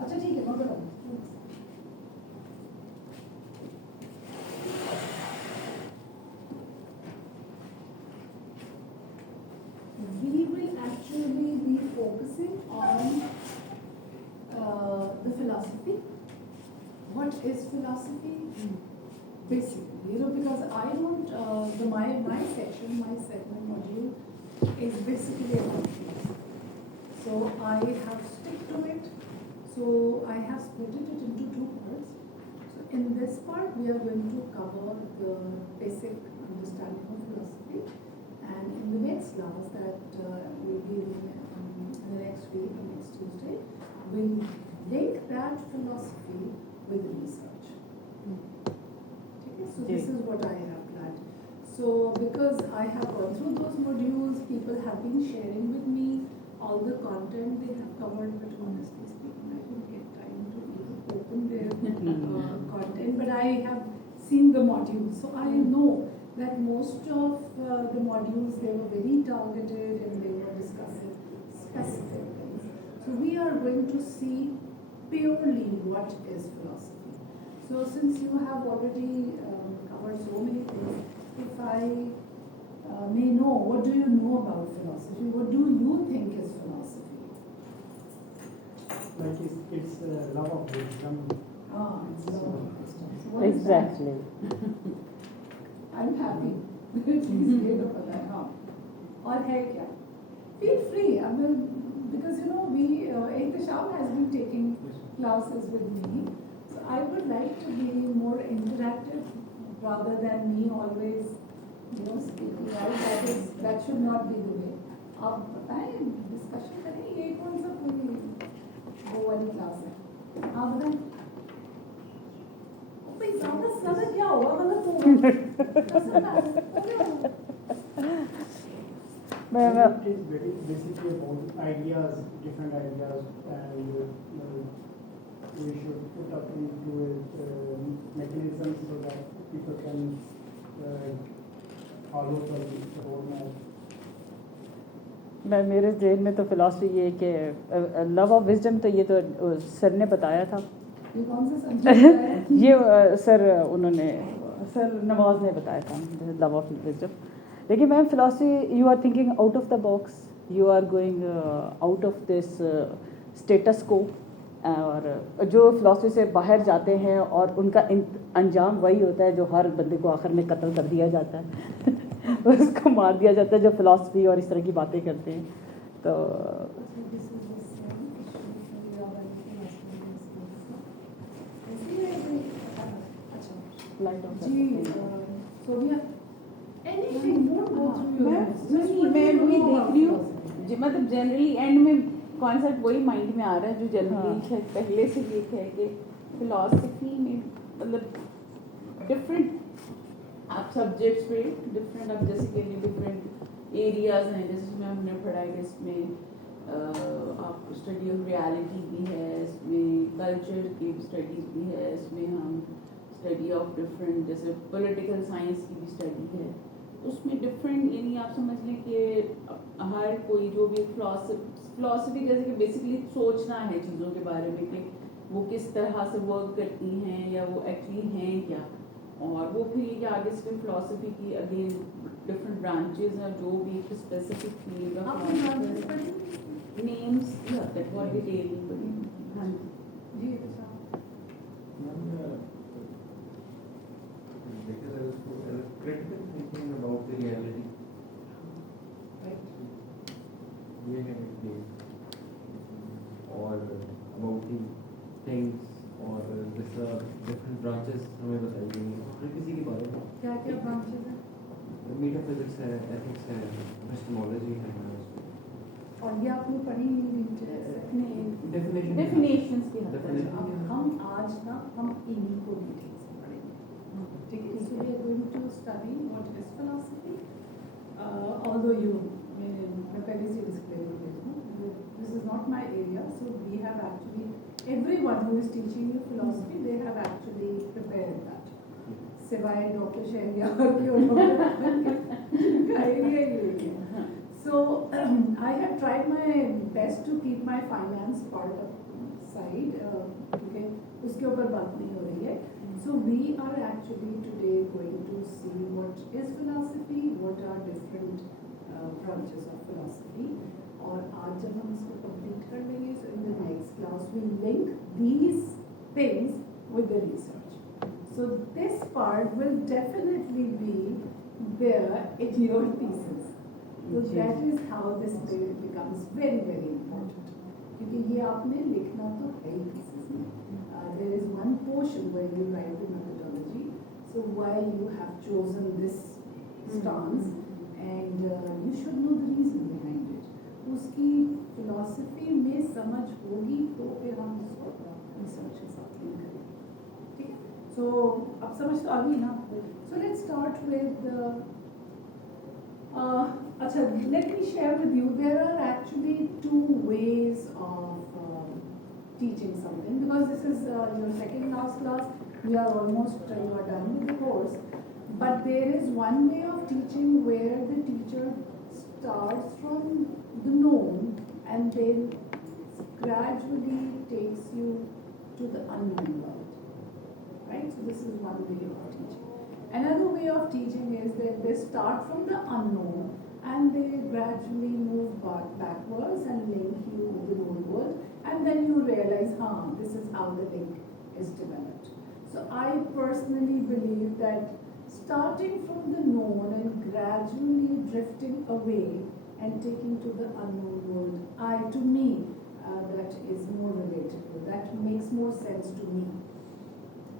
अच्छा ठीक है, note down. We will actually be focusing on the philosophy. What is philosophy? Basically, because I don't, my section, my segment module is basically about philosophy. So I have stick to it. So I have split it into two parts. So in this part, we are going to cover the basic understanding of philosophy. And in the next class that will be in the next week, or next Tuesday, we'll link that philosophy with research. Okay, so this is what I have planned. So because I have gone through those modules, people have been sharing with me all the content they have covered, but honestly speaking, I didn't get time to even open their content. But I have seen the modules, so I know that most of the modules, they were very targeted and they were discussing specific things. So we are going to see purely what is philosophy. So since you have already covered so many things, if I may know, what do you know about philosophy? What do you think is philosophy? Like it's love of wisdom. It's love of wisdom. So what Exactly. is that? I'm happy. Please give up on that. और है क्या? Feel free. I mean, because we Ayesha has been taking classes with me, so I would like to be more interactive rather than me always speaking out. That should not be the way. आप बताएं, discussion करें, ये कौन सा कोई वो वाली class है? आप बताएं। भाई ज़्यादा क्या होगा, गलत होगा। It is very basically about ideas, different ideas, and we should put up into it mechanisms so that people can follow the roadmap. मेरे जेल में तो फिलॉसफी ये कि लव ऑफ विजडम, तो ये तो सर ने बताया था। ये कौन सा सब्जेक्ट है? ये सर नवाज ने बताया था, लव ऑफ विजडम। लेकिन ma'am philosophy, you are thinking out of the box, you are going out of this status quo, और जो फिलॉसफी से बाहर जाते हैं और उनका अंजाम वही होता है जो हर बंदे को आखिर में कत्ल कर दिया जाता है उसको मार दिया जाता है जो फिलॉसफी और इस तरह की बातें करते हैं। तो मतलब जनरली एंड में कॉन्सेप्ट वही माइंड में आ रहा है जो जनरली पहले से ये है कि फिलॉसफी में मतलब डिफरेंट आप सब्जेक्ट्स पे डिफरेंट, अब जैसे कि डिफरेंट एरियाज हैं, जैसे इसमें हमने पढ़ा है कि इसमें आप स्टडी ऑफ रियलिटी भी है, इसमें कल्चर की स्टडीज़ भी है, इसमें हम स्टडी ऑफ डिफरेंट जैसे पॉलिटिकल साइंस की भी स्टडी है। उसमें डिफरेंट, यानी आप समझ लें कि हर कोई जो भी फिलॉसफी जैसे कि बेसिकली सोचना है चीज़ों के बारे में कि वो किस तरह से वर्क करती हैं या वो एक्चुअली हैं क्या, और वो फिर ये आगे इसमें फिलॉसफी की अगेन डिफरेंट ब्रांचेस हैं जो भी एक specific field of names that what detail. हाँ जी critical thinking about the reality. ये है और about the things और जैसा different branches हमें बताई गई हैं हर किसी के बारे में। क्या ब्रांचेस हैं? मेटाफिजिक्स है, एथिक्स है, एस्ट्रोलॉजी है, और ये आपने पढ़ी डेफिनेशंस की हद तक। अब हम आज ना हम इन्हीं को डिटेल से पढ़ेंगे, ठीक है? So we are going to study what is philosophy. Although मैं पहले से disclaimer देती हूँ, this is not my area, so we have actually everyone who is teaching you philosophy, they have actually prepared that. सिवाय doctor शैलिया और क्यों So I have tried my best to keep my finance part aside. उसके ऊपर बात नहीं हो रही है. So we are actually today going to see what is philosophy, what are different branches of philosophy. और आज जब हम इसको complete कर लेंगे, so in the next class we link these things with the research. So this part will definitely be there in your thesis. So that is how this becomes very very important. क्योंकि ये आपने लिखना तो है ही thesis में. There is one portion where you write the methodology. So why you have chosen this stance, and you should know the reason behind it. उसकी philosophy में समझ होगी तो फिर हम उसको research के साथ link करेंगे. ठीक है? So अब समझ तो आ गई ना? So let's start with अच्छा, let me share with you. There are actually two ways of teaching something, because this is your second last class. You are almost you are done with the course. But there is one way of teaching where the teacher starts from the known and then gradually takes you to the unknown world. Right? So this is one way of teaching. Another way of teaching is that they start from the unknown and they gradually move backwards and link you with the known world, and then you realize, this is how the link is developed. So I personally believe that starting from the known and gradually drifting away and taking to the unknown world, to me, that is more relatable. That makes more sense to me.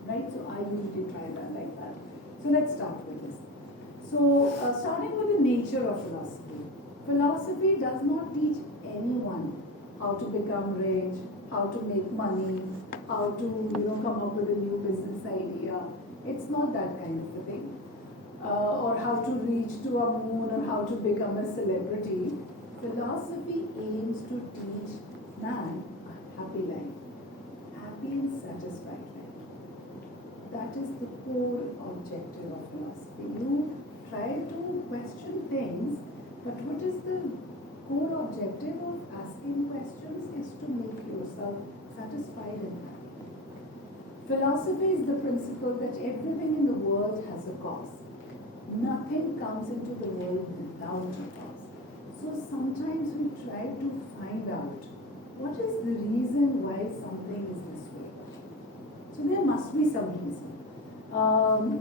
Right? So I usually try that like that. So let's start with this. So starting with the nature of philosophy. Philosophy does not teach anyone how to become rich, how to make money, how to come up with a new business idea. It's not that kind of a thing. Or how to reach to a moon or how to become a celebrity. Philosophy aims to teach man a happy life, happy and satisfied life. That is the core objective of philosophy. You try to question things, but what is the core objective of asking questions is to make yourself satisfied and happy. Philosophy is the principle that everything in the world has a cause. Nothing comes into the world without a cause. So sometimes we try to find out what is the reason why something is this way. So there must be some reason.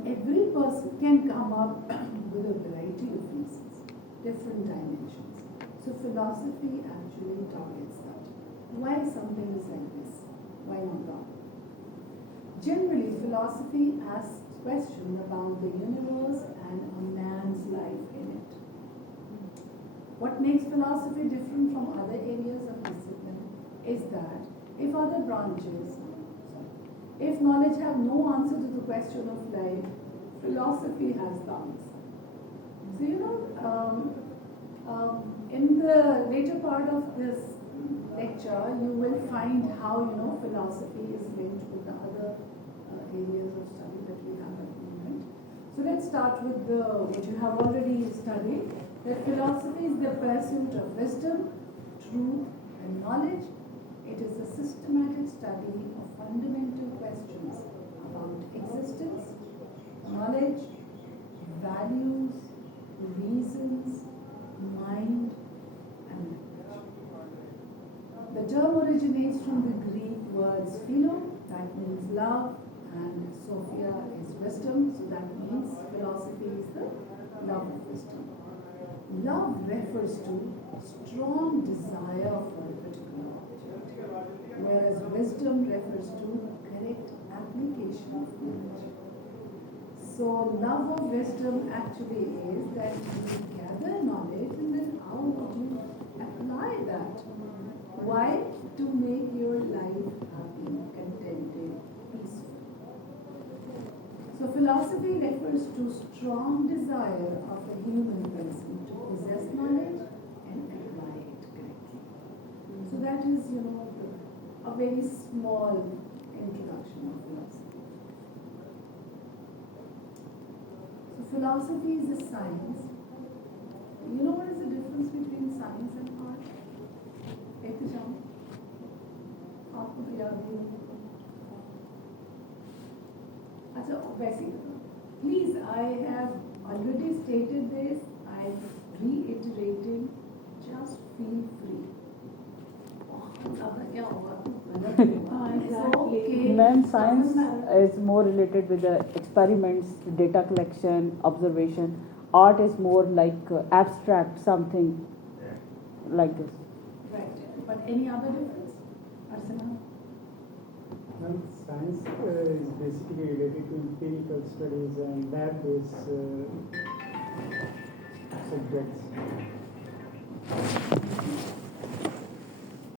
Every person can come up with a variety of reasons, different dimensions. So philosophy actually targets that. Why something is like this? Why not that? Generally, philosophy asks questions about the universe and a man's life in it. What makes philosophy different from other areas of discipline is that if other branches, if knowledge have no answer to the question of life, philosophy has the answer. So in the later part of this lecture, you will find how philosophy is linked with the other areas of study that we have at the moment. So let's start with what you have already studied. That philosophy is the pursuit of wisdom, truth, and knowledge. It is a systematic study of fundamental questions about existence, knowledge, values, reasons, mind, and language. The term originates from the Greek words philo, that means love, and Sophia is wisdom, so that means philosophy is the love of wisdom. Love refers to strong desire for a particular object, whereas wisdom refers to correct application of knowledge. So love of wisdom actually is that you gather knowledge and then how would you apply that? Why? To make your life happy, contented, peaceful. So philosophy refers to strong desire of a human person to possess knowledge and apply it correctly. So that is, a very small introduction of philosophy. So philosophy is a science. You know what is the difference between science and art? Ehtesham आपको तो याद ही होगा अच्छा वैसे please, I have already stated this. I'm reiterating. Just feel free. बहुत ज़्यादा क्या होगा तो गलत होगा. It's okay. Ma'am, Doesn't science matter. is more related with the experiments, data collection, observation. Art is more like abstract, something like this. Right. But any other difference? Archana? Well, science is basically related to empirical studies and lab-based subjects.